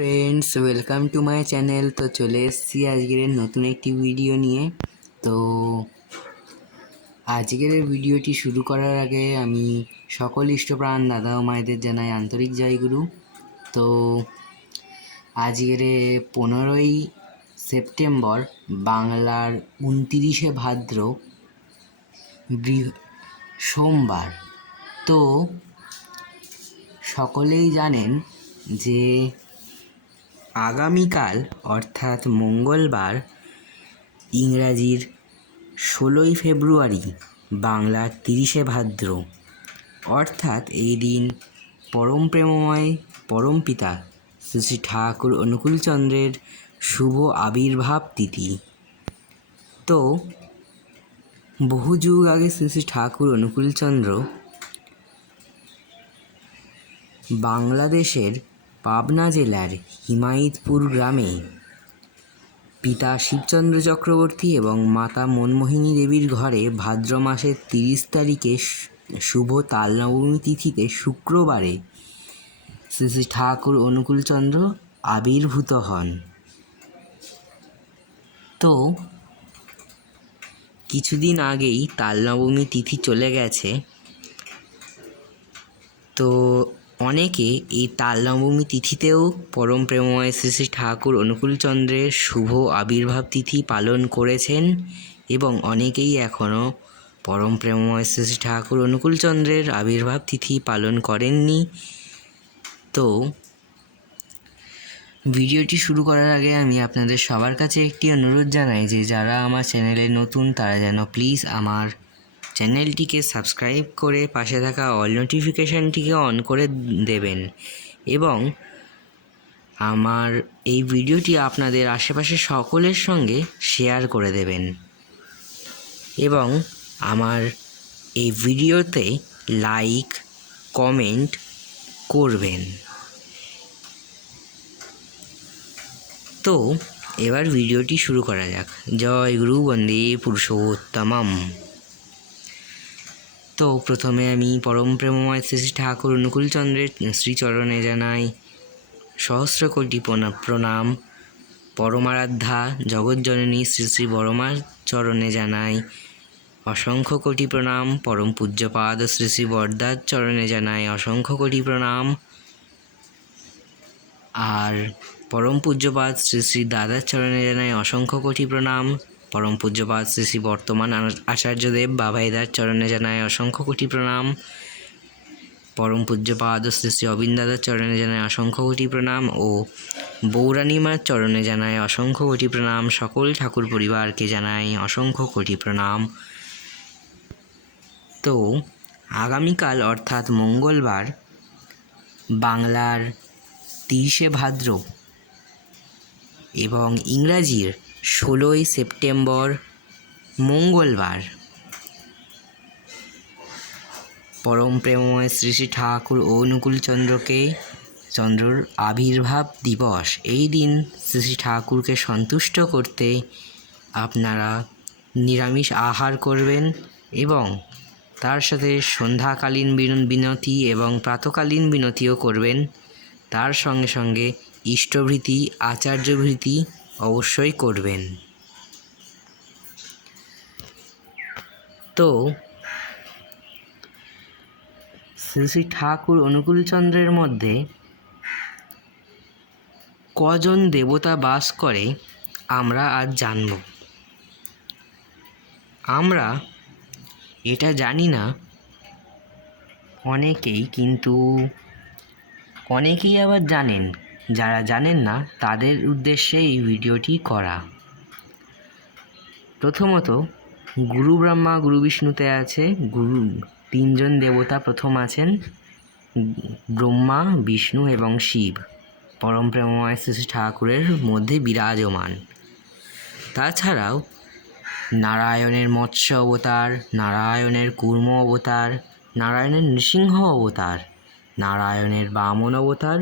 Friends welcome to my channel তো চলে এসেছি আজকের নতুন একটি ভিডিও নিয়ে। তো আজকের ভিডিওটি শুরু করার আগে আমি সকল ইষ্টপ্রাণ দাদা ও মায়েদের জানাই আন্তরিক জয়গুরু তো আজকের পনেরোই সেপ্টেম্বর, বাংলার উনতিরিশে ভাদ্র সোমবার। তো সকলেই জানেন যে আগামীকাল, অর্থাৎ মঙ্গলবার, ইংরাজির ষোলোই ফেব্রুয়ারি, বাংলার তিরিশে ভাদ্র। অর্থাৎ এই দিন পরম প্রেমময়, পরম পিতা শ্রী শ্রী ঠাকুর অনুকূলচন্দ্রের শুভ আবির্ভাব তিথি। তো, বহু যুগ আগে শ্রী শ্রী ঠাকুর অনুকূলচন্দ্র বাংলাদেশের পাবনা জেলার হিমায়তপুর গ্রামে পিতা শিবচন্দ্র চক্রবর্তী এবং মাতা মনমোহিনী দেবীর ঘরে ভাদ্র মাসের তিরিশ তারিখে শুভ তালনবমী তিথিতে শুক্রবারে শ্রী শ্রী ঠাকুর অনুকূলচন্দ্র আবির্ভূত হন। তো, কিছুদিন আগেই তালনবমী তিথি চলে গেছে। তো অনেকে এই তালনবমী তিথিতেও পরম প্রেমময় শ্রী শ্রী ঠাকুর অনুকূলচন্দ্রের শুভ আবির্ভাব তিথি পালন করেছেন এবং অনেকেই এখনও পরম প্রেমময় শ্রী শ্রী ঠাকুর অনুকূলচন্দ্রের আবির্ভাব তিথি পালন করেননি। তো, ভিডিওটি শুরু করার আগে আমি আপনাদের সবার কাছে একটি অনুরোধ জানাই যে যারা আমার চ্যানেলে নতুন তারা যেন প্লিজ আমার চ্যানেলটিকে সাবস্ক্রাইব করে পাশে থাকা অল নোটিফিকেশানটিকে অন করে দেবেন। এবং আমার এই ভিডিওটি আপনাদের আশেপাশে সকলের সঙ্গে শেয়ার করে দেবেন। এবং আমার এই ভিডিওতে লাইক, কমেন্ট করবেন। তো, এবার ভিডিওটি শুরু করা যাক। জয় গুরু বন্দে পুরুষোত্তমম। তো প্রথমে আমি পরম প্রেমময় শ্রী শ্রী ঠাকুর অনুকূলচন্দ্রের শ্রীচরণে জানাই সহস্র কোটি প্রণা- প্রণাম। পরমারাধ্যা জগৎজননী শ্রী শ্রী বড়মার চরণে জানাই অসংখ্য কোটি প্রণাম পরম পূজ্যপাদ শ্রী শ্রী বরদার চরণে জানাই অসংখ্য কোটি প্রণাম আর পরম পূজ্যপাদ শ্রী শ্রী দাদার চরণে জানাই অসংখ্য কোটি প্রণাম পরম পূজ্যপাদ শ্রী শ্রী বর্তমান আচার্যদেব বাবাইদার চরণে জানায় অসংখ্য কোটি প্রণাম। পরম পূজ্যপাদ শ্রী শ্রী অবিন্দ দাদার চরণে জানায় অসংখ্য কোটি প্রণাম ও বৌরানীমার চরণে জানায় অসংখ্য কোটি প্রণাম। সকল ঠাকুর পরিবারকে জানায় অসংখ্য কোটি প্রণাম। তো, আগামীকাল অর্থাৎ মঙ্গলবার বাংলার তিরিশে ভাদ্র এবং ইংরাজির ষোলোই সেপ্টেম্বর, মঙ্গলবার। পরম প্রেমময় শ্রী শ্রী ঠাকুর ও অনুকূলচন্দ্রকে চন্দ্রর আবির্ভাব দিবস, এই দিন শ্রী শ্রী ঠাকুরকে সন্তুষ্ট করতে আপনারা নিরামিষ আহার করবেন এবং তার সাথে সন্ধ্যাকালীন বিন- বিনতি এবং প্রাতকালীন বিনতিও করবেন। তার সঙ্গে সঙ্গে ইষ্টভৃতি, আচার্যভৃতি অবশ্যই করবেন। তো, শ্রী শ্রী ঠাকুর অনুকূলচন্দ্রের মধ্যে কজন দেবতা বাস করে, আমরা আজ জানব। আমরা এটা জানি না, অনেকেই কিন্তু, অনেকেই আবার জানেন যারা জানেন না, তাদের উদ্দেশ্যে এই ভিডিওটি করা। প্রথমত, গুরু ব্রহ্মা, গুরু বিষ্ণুতে আছে, গুরু তিনজন দেবতা প্রথম আছেন, ব্রহ্মা, বিষ্ণু এবং শিব। পরম প্রেমময় শ্রী শ্রী ঠাকুরের মধ্যে বিরাজমান। তাছাড়াও, নারায়ণের মৎস্য অবতার, নারায়ণের কুর্ম অবতার, নারায়ণের নৃসিংহ অবতার, নারায়ণের বামন অবতার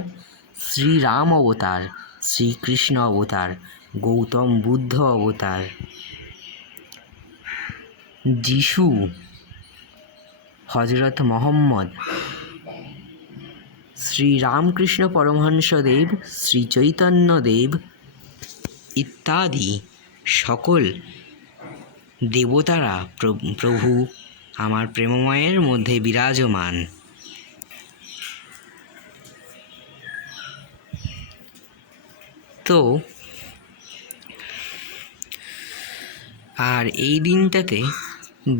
শ্রীরাম অবতার, শ্রীকৃষ্ণ অবতার, গৌতম বুদ্ধ অবতার। যিশু, হজরত মোহাম্মদ। শ্রী রামকৃষ্ণ পরমহংসদেব শ্রী চৈতন্যদেব ইত্যাদি সকল দেবতারা প্র- প্রভু আমার প্রেমময়ের মধ্যে বিরাজমান। তো। আর এই দিনটাতে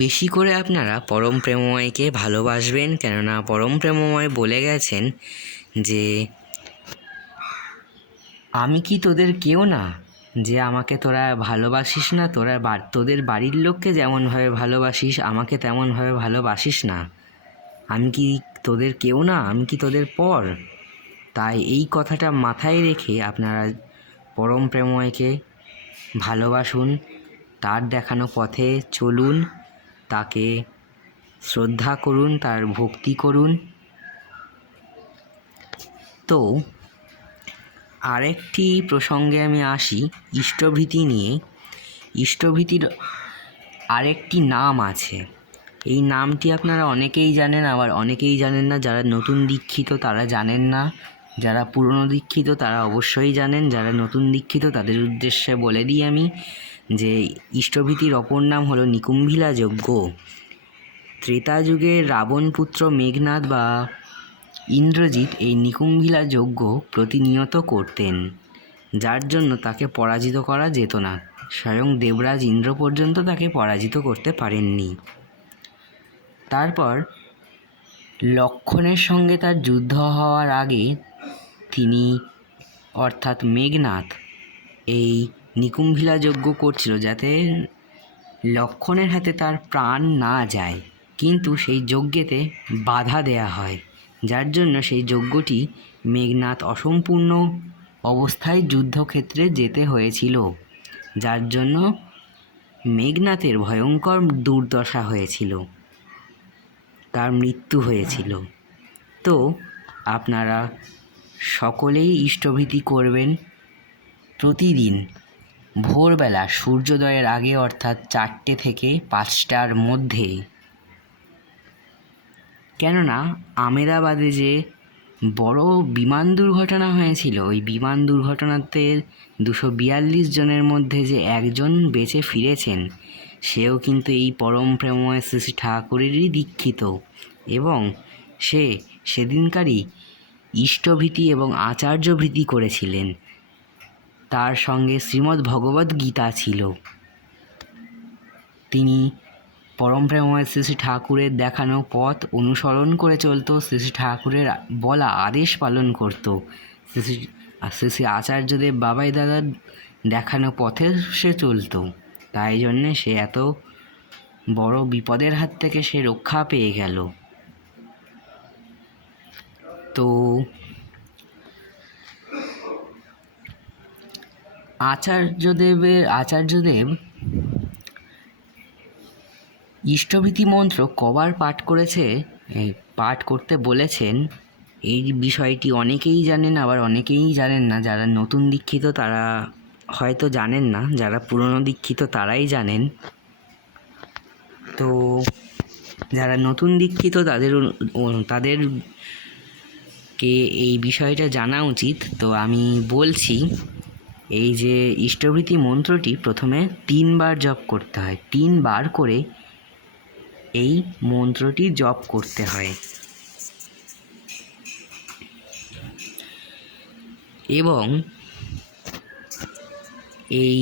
বেশি করে আপনারা পরম প্রেমময়কে ভালোবাসবেন, কেননা পরম প্রেমময় বলে গেছেন যে, আমি কি তোদের কেউ না? যে আমাকে তোরা ভালোবাসিস না, তোরা তোদের বাড়ির লোককে যেমনভাবে ভালোবাসিস, আমাকে তেমনভাবে ভালোবাসিস না। আমি কি তোদের কেউ না? আমি কি তোদের পর? তাই এই কথাটা মাথায় রেখে আপনারা পরম প্রেমময়কে ভালোবাসুন, তার দেখানো পথে চলুন, তাকে শ্রদ্ধা করুন, তার ভক্তি করুন। তো, আরেকটি প্রসঙ্গে আমি আসি, ইষ্টভীতি নিয়ে। ইষ্টভীতির আরেকটি নাম আছে। এই নামটি আপনারা অনেকেই জানেন, আবার অনেকেই জানেন না, যারা নতুন দীক্ষিত তারা জানেন না। যারা পুরনো দীক্ষিত, তারা অবশ্যই জানেন। যারা নতুন দীক্ষিত, তাদের উদ্দেশ্যে বলে দিই আমি যে ইষ্টভীতির অপর নাম হলো নিকুম্ভিলা যজ্ঞ। ত্রেতা যুগে রাবণ পুত্র মেঘনাদ বা ইন্দ্রজিৎ এই নিকুম্ভিলা যজ্ঞ প্রতিনিয়ত করতেন, যার জন্য তাকে পরাজিত করা যেত না। স্বয়ং দেবরাজ ইন্দ্র পর্যন্ত তাকে পরাজিত করতে পারেননি। তারপর লক্ষণের সঙ্গে তার যুদ্ধ হওয়ার আগে তিনি, অর্থাৎ মেঘনাথ, এই নিকুম্ভিলা যজ্ঞ করছিল যাতে লক্ষণের হাতে তার প্রাণ না যায়। কিন্তু সেই যজ্ঞেতে বাধা দেয়া হয়, যার জন্য সেই যজ্ঞটি মেঘনাথ অসম্পূর্ণ অবস্থায় যুদ্ধক্ষেত্রে যেতে হয়েছিল, যার জন্য মেঘনাথের ভয়ঙ্কর দুর্দশা হয়েছিল, তার মৃত্যু হয়েছিল। তো, আপনারা সকলেই ইষ্টভীতি করবেন প্রতিদিন। ভোরবেলা সূর্যোদয়ের আগে অর্থাৎ চারটে থেকে পাঁচটার মধ্যে। কেননা আমেদাবাদে যে বড় বিমান দুর্ঘটনা হয়েছিল, ওই বিমান দুর্ঘটনাতে দুশো বিয়াল্লিশ জনের মধ্যে যে একজন বেঁচে ফিরেছেন, সেও কিন্তু এই পরম প্রেমময় শ্রী ঠাকুরেরই দীক্ষিত এবং সে সেদিনকারই ইষ্টভীতি এবং আচার্যভীতি করেছিলেন। তার সঙ্গে শ্রীমদ্ ভগবদ্ গীতা ছিল। তিনি পরম প্রেমময় শ্রী শ্রী ঠাকুরের দেখানো পথ অনুসরণ করে চলতো, শ্রী শ্রী ঠাকুরের বলা আদেশ পালন করত। শ্রী শ্রী শ্রী শ্রী আচার্যদেব বাবাই দাদার দেখানো পথে সে চলতো। তাই জন্যে সে এত বড় বিপদের হাত থেকে সে রক্ষা পেয়ে গেল। আচার্যদেবের, আচার্যদেব ইষ্টভীতি মন্ত্র কবার পাঠ করেছে পাঠ করতে বলেছেন। এই বিষয়টি অনেকেই জানেন, আবার অনেকেই জানেন না। যারা নতুন দীক্ষিত, তারা হয়তো জানেন না। যারা পুরনো দীক্ষিত, তারাই জানেন। তো যারা নতুন দীক্ষিত, তাদের ও- তাদেরকে এই বিষয়টা জানা উচিত, তো আমি বলছি, এই যে ইষ্টভীতি মন্ত্রটি প্রথমে তিনবার জপ করতে হয়, তিনবার করে এই মন্ত্রটি জপ করতে হয়। এবং এই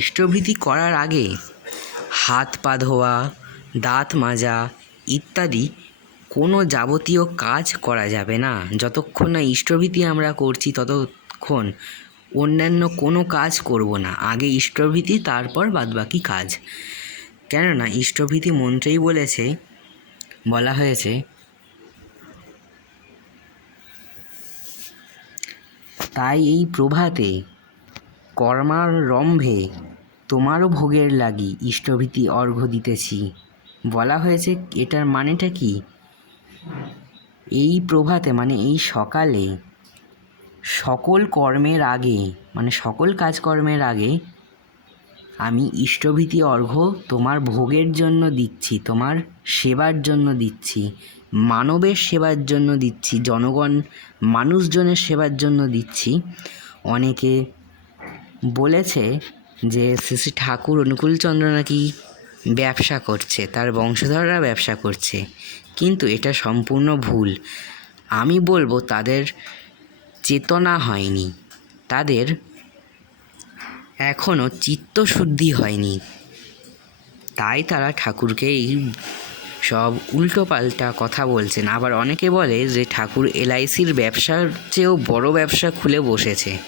ইষ্টভীতি করার আগে হাত পা ধোয়া, দাঁত মাজা ইত্যাদি কোনো যাবতীয় কাজ করা যাবে না। যতক্ষণ না ইষ্টভীতি আমরা করছি, ততক্ষণ অন্যান্য কোনো কাজ করব না। আগে ইষ্টভীতি, তারপর বাদবাকি কাজ। কেননা, ইষ্টভীতি মন্ত্রেই বলেছে, বলা হয়েছে, তাই এই প্রভাতে কর্মার রম্ভে তোমারও ভোগের লাগি ইষ্টভীতি অর্ঘ্য দিতেছি। বলা হয়েছে, এটার মানেটা কি? এই প্রভাতে মানে এই সকালে সকল কর্মের আগে মানে সকল কাজকর্মের আগে আমি ইষ্টভীতি অর্ঘ্য তোমার ভোগের জন্য দিচ্ছি, তোমার সেবার জন্য দিচ্ছি, মানবের সেবার জন্য দিচ্ছি, জনগণ, মানুষজনের সেবার জন্য দিচ্ছি। অনেকে বলেছে যে শ্রী শ্রী ঠাকুর, অনুকূলচন্দ্র নাকি ব্যবসা করছে, তার বংশধররা ব্যবসা করছে। কিন্তু এটা সম্পূর্ণ ভুল। আমি বলব তাদের চেতনা হয়নি। তাদের এখনও চিত্তশুদ্ধি হয়নি। তাই তারা ঠাকুরকে এই সব উল্টোপাল্টা কথা বলছেন। আবার অনেকে বলে যে ঠাকুর এলআইসির ব্যবসার চেয়েও বড় ব্যবসা খুলে বসেছে।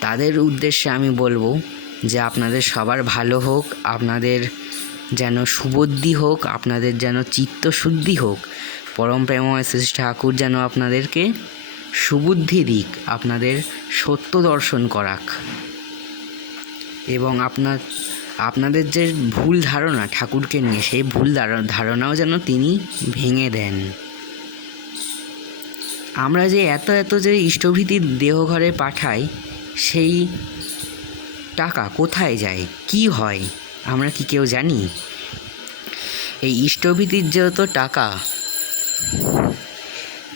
তাদের উদ্দেশ্যে আমি বলব যে আপনাদের সবার ভালো হোক, আপনাদের যেন সুবুদ্ধি হোক, আপনাদের যেন চিত্তশুদ্ধি হোক। পরম প্রেমময় শ্রী ঠাকুর যেন আপনাদেরকে সুবুদ্ধি দিক, আপনাদের সত্য দর্শন করাক। এবং আপনার, আপনাদের যে ভুল ধারণা ঠাকুরকে নিয়ে, সেই ভুল ধার- ধারণাও যেন তিনি ভেঙে দেন। আমরা যে এত এত যে ইষ্টভীতির দেহঘরে পাঠাই, সেই টাকা কোথায় যায়? কি হয়? আমরা কি কেউ জানি? এই ইষ্টভীতির যত টাকা।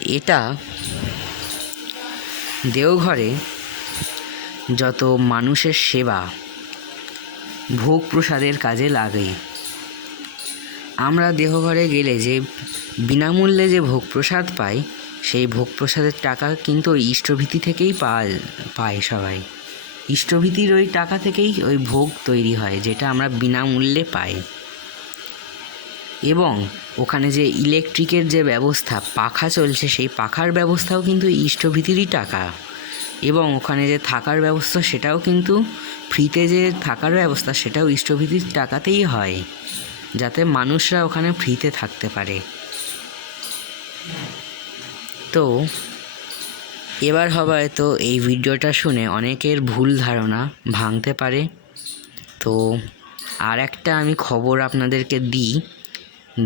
এটা দেওঘরে যত মানুষের সেবা, ভোগ প্রসাদের কাজে লাগে। আমরা দেহঘরে গেলে যে বিনামূল্যে যে ভোগ প্রসাদ পাই, সেই ভোগ প্রসাদের টাকা কিন্তু ইষ্টভীতি থেকেই পাওয়া পায় সবাই। ইষ্টভীতির ওই টাকা থেকেই ওই ভোগ তৈরি হয়, যেটা আমরা বিনামূল্যে পাই। এবং ওখানে যে ইলেকট্রিকের যে ব্যবস্থা, পাখা চলছে, সেই পাখার ব্যবস্থাও কিন্তু ইষ্টভীতিরই টাকা। এবং ওখানে যে থাকার ব্যবস্থা, সেটাও কিন্তু ফ্রিতে যে থাকার ব্যবস্থা, সেটাও ইষ্টভীতির টাকাতেই হয়, যাতে মানুষরা ওখানে ফ্রিতে থাকতে পারে। তো এবার হয়তো এই ভিডিওটা শুনে অনেকের ভুল ধারণা ভাঙতে পারে। তো আর একটা আমি খবর আপনাদেরকে দিই।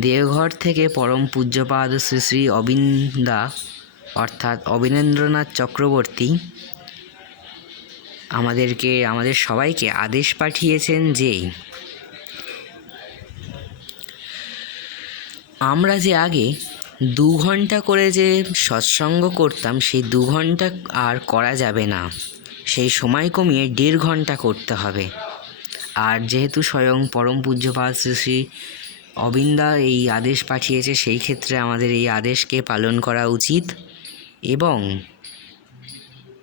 দেওঘর থেকে পরম পূজ্যপাদ শ্রী শ্রী অবিন্দা, অর্থাৎ অবিনেন্দ্রনাথ চক্রবর্তী, আমাদেরকে, আমাদের সবাইকে আদেশ পাঠিয়েছেন যে, আমরা যে আগে দু ঘণ্টা করে যে সৎসঙ্গ করতাম, সেই দু ঘণ্টা আর করা যাবে না। সেই সময় কমিয়ে দেড় ঘণ্টা করতে হবে। আর যেহেতু স্বয়ং পরম পূজ্যপাল শ্রী শ্রী অবিন্দা এই আদেশ পাঠিয়েছে, সেই ক্ষেত্রে আমাদের এই আদেশকে পালন করা উচিত এবং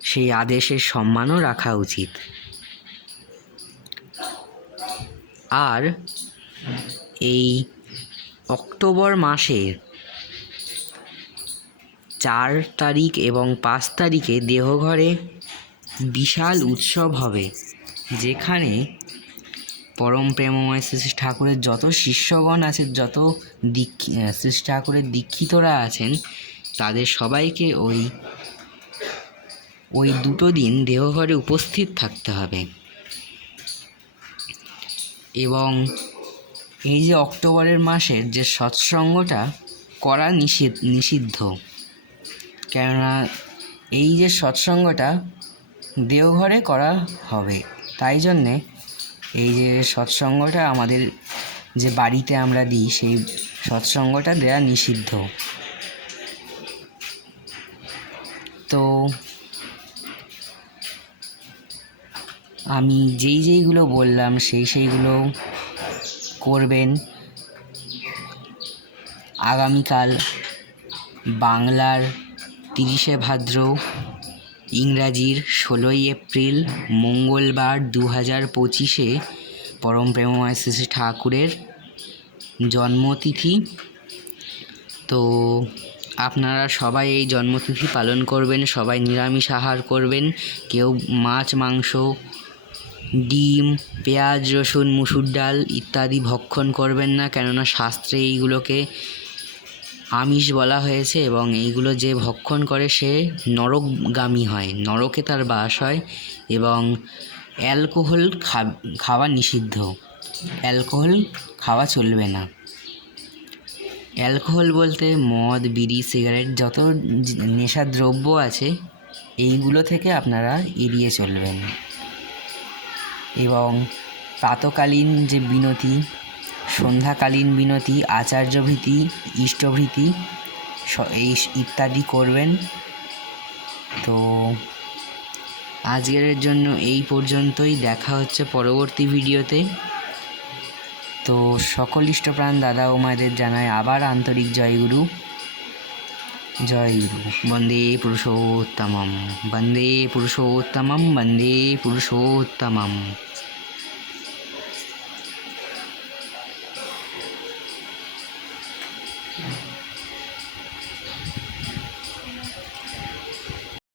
সেই আদেশের সম্মানও রাখা উচিত। আর এই অক্টোবর মাসের চার তারিখ এবং পাঁচ তারিখে দেহঘরে বিশাল উৎসব হবে, যেখানে পরম প্রেমময় শ্রী ঠাকুরের যত শিষ্যগণ আছে যত দীক্ষি শ্রী ঠাকুরের দীক্ষিতরা আছেন, তাদের সবাইকে ওই ওই দুটো দিন দেহঘরে উপস্থিত থাকতে হবে। এবং এই যে অক্টোবরের মাসের যে সৎসঙ্গটা করা নিষিদ্ধ। কেননা এই যে সৎসঙ্গটা দেওঘরে করা হবে, তাই জন্যে এই যে সৎসঙ্গটা আমাদের যে বাড়িতে আমরা দিই, সেই সৎসঙ্গটা দেওয়া নিষিদ্ধ। তো আমি যেই যেইগুলো বললাম, সেই সেইগুলো করবেন। আগামীকাল বাংলার তিরিশে ভাদ্র, ইংরাজির ষোলোই এপ্রিল, মঙ্গলবার দু হাজার পঁচিশে পরম প্রেমময় শ্রী ঠাকুরের জন্মতিথি। তো আপনারা সবাই এই জন্মতিথি পালন করবেন, সবাই নিরামিষ আহার করবেন। কেউ মাছ, মাংস, ডিম, পেঁয়াজ, রসুন, মুসুর ডাল ইত্যাদি ভক্ষণ করবেন না, কেননা শাস্ত্রে এইগুলোকে আমিষ বলা হয়েছে এবং এইগুলো যে ভক্ষণ করে সে নরকগামী হয়, নরকে তার বাস হয় এবং অ্যালকোহল খাওয়া নিষিদ্ধ। অ্যালকোহল খাওয়া চলবে না। অ্যালকোহল বলতে মদ, বিড়ি, সিগারেট যত নেশাদ্রব্য আছে, এইগুলো থেকে আপনারা এড়িয়ে চলবেন। এবং প্রাতকালীন যে বিনতি সন্ধ্যাকালীন বিনতি, আচার্যভীতি, ইষ্টভীতি এই ইত্যাদি করবেন। তো আজকের জন্য এই পর্যন্তই। দেখা হচ্ছে পরবর্তী ভিডিওতে। তো সকল ইষ্টপ্রাণ দাদা ও মায়েদের জানায় আবার আন্তরিক জয়গুরু জয় গুরু। বন্দে পুরুষোত্তমম। বন্দে পুরুষোত্তমম বন্দে পুরুষোত্তমম।